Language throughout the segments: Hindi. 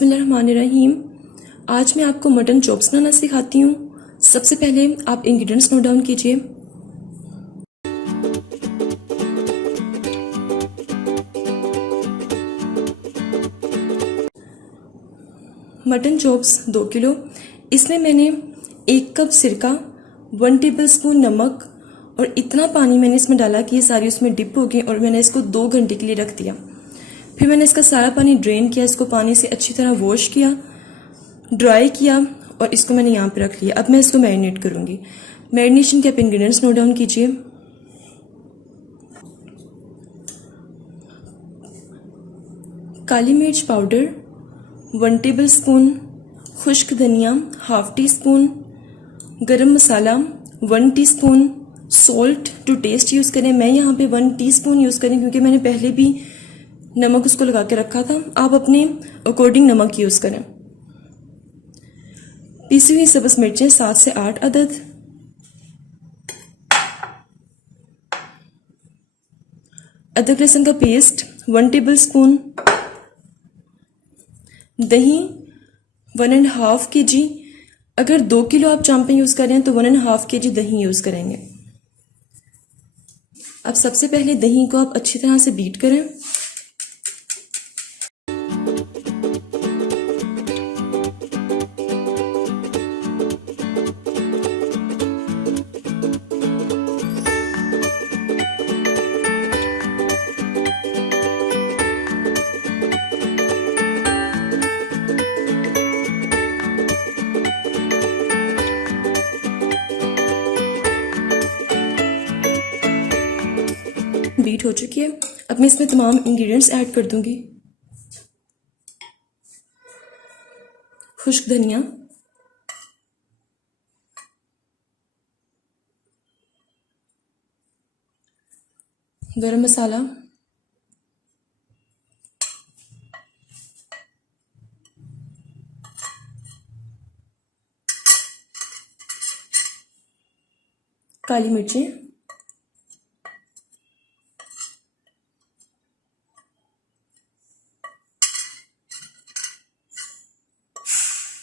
बिस्मिल्लाहिर्रहमानिर्रहीम। आज मैं आपको मटन चॉप्स बनाना सिखाती हूँ। सबसे पहले आप इंग्रेडिएंट्स नोट डाउन कीजिए। Mutton chops 2 kilo. इसमें मैंने 1 कप सिरका, 1 टेबलस्पून नमक और इतना पानी मैंने इसमें डाला कि ये सारी उसमें डिप हो गई और मैंने इसको 2 घंटे के लिए रख दिया। फिर मैंने इसका सारा पानी ड्रेन किया, इसको पानी से अच्छी तरह वॉश किया, ड्राई किया और इसको मैंने यहाँ पे रख लिया। अब मैं इसको मैरिनेट करूँगी। मैरिनेशन के आप इंग्रेडिएंट्स नोट डाउन कीजिए। काली मिर्च पाउडर 1 टेबलस्पून, खुश्क धनिया 1/2 teaspoon, garam masala 1 teaspoon, salt to taste use करें। मैं यहाँ पे 1 टीस्पून यूज़ करें क्योंकि मैंने पहले भी नमक उसको लगा के रखा था। आप अपने अकॉर्डिंग नमक यूज़ करें। पीसी हुई सब्ज़ मिर्चें 7 से 8 अदद, अदरक लहसुन का पेस्ट 1 टेबलस्पून, दही 1.5 kg। अगर 2 किलो आप चांपे यूज़ कर रहे हैं तो 1.5 kg दही यूज़ करेंगे। अब सबसे पहले दही को आप अच्छी तरह से बीट करें। बीट हो चुकी है। अब मैं इसमें तमाम इंग्रेडिएंट्स ऐड कर दूंगी। खुश्क धनिया, गरम मसाला, काली मिर्चें,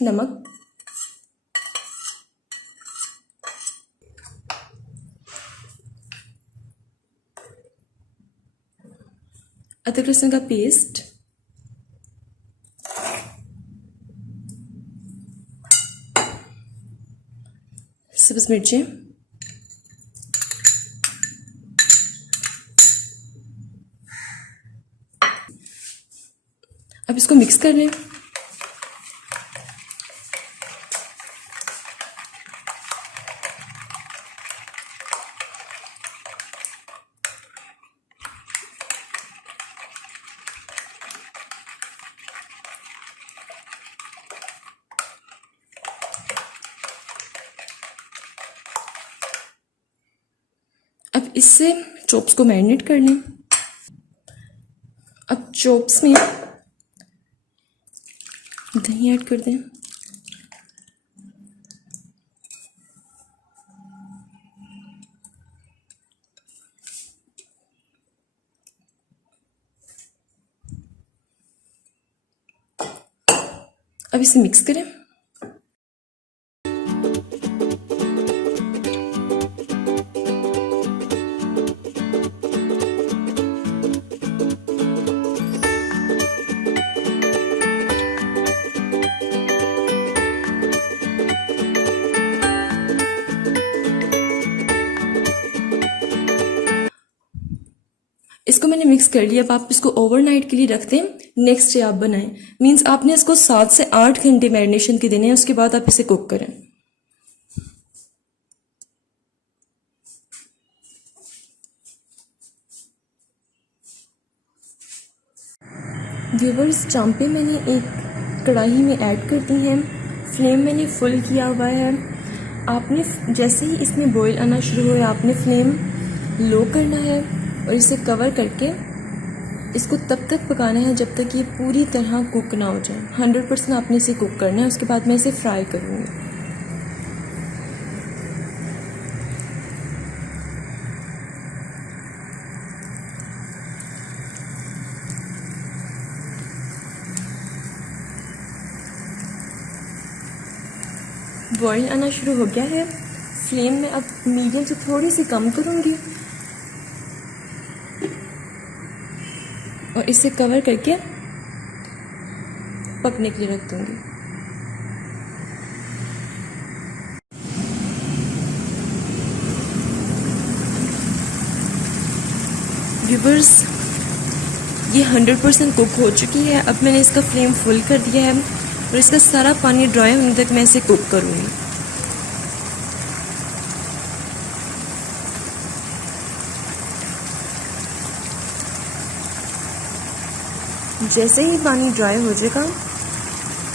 नमक, अदरक लहसुन का पेस्ट, सब्ज़ मिर्चें, अब इसको मिक्स कर लें। अब इससे चॉप्स को मैरिनेट कर लें। अब चॉप्स में दही ऐड कर दें। अब इसे मिक्स करें। इसको मैंने मिक्स कर लिया। अब आप इसको ओवरनाइट के लिए रख दें, नेक्स्ट डे आप बनाएं। मींस आपने इसको 7 से 8 घंटे मैरिनेशन के देने हैं, उसके बाद आप इसे कुक करें। व्यूवर्स, चांपे मैंने एक कढ़ाई में ऐड कर दी हैं। फ्लेम मैंने फुल किया हुआ है। आपने जैसे ही इसमें बॉईल आना शुरू हो आपने फ्लेम लो करना है और इसे कवर करके इसको तब तक पकाना है जब तक ये पूरी तरह कुक ना हो जाए। 100% आपने इसे कुक करना है। उसके बाद मैं इसे फ्राई करूँगी। बॉईल आना शुरू हो गया है। फ्लेम में अब मीडियम से थोड़ी सी कम करूँगी और इसे कवर करके पकने के लिए रख दूँगी। व्यूवर्स, ये 100% कुक हो चुकी है। अब मैंने इसका फ्लेम फुल कर दिया है और इसका सारा पानी ड्राई होने तक मैं इसे कुक करूँगी। जैसे ही पानी ड्राई हो जाएगा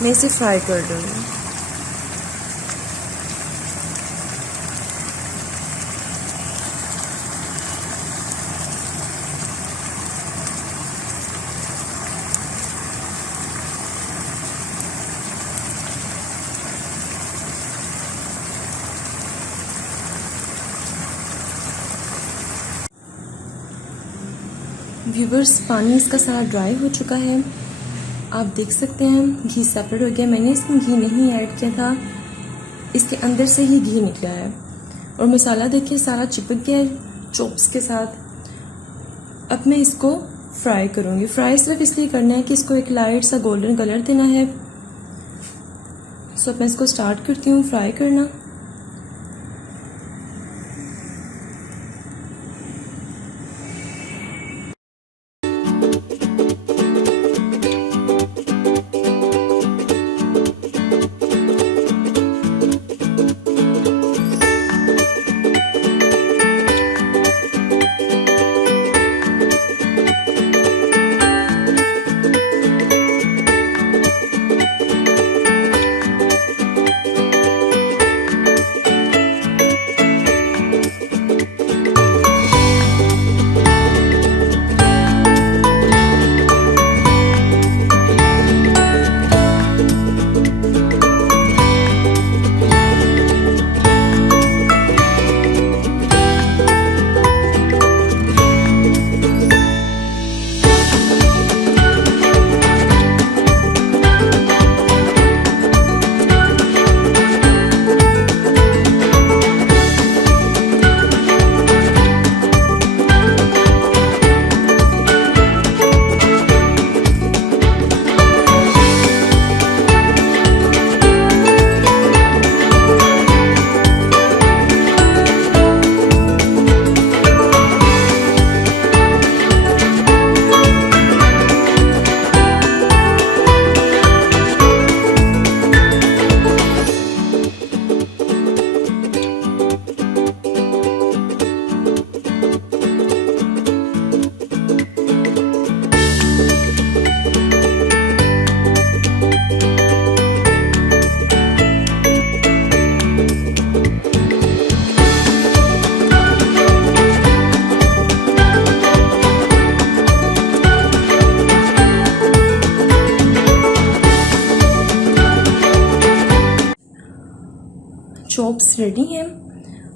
मैं इसे फ्राई कर दूँगी। व्यूवर्स, पानी इसका सारा ड्राई हो चुका है। आप देख सकते हैं घी सेपरेट हो गया। मैंने इसमें घी नहीं ऐड किया था, इसके अंदर से ही घी निकला है। और मसाला देखिए सारा चिपक गया है चॉप्स के साथ। अब मैं इसको फ्राई करूँगी। फ्राई सिर्फ इसलिए करना है कि इसको एक लाइट सा गोल्डन कलर देना है। सो मैं इसको स्टार्ट करती हूँ फ्राई करना। चॉप्स रेडी हैं।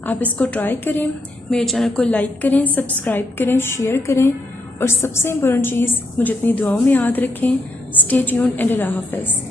आप इसको ट्राई करें। मेरे चैनल को लाइक करें, सब्सक्राइब करें, शेयर करें और सबसे इम्पोर्टेंट चीज़, मुझे अपनी दुआओं में याद रखें। स्टे ट्यून्ड एंड अल्लाह हाफ़िज़।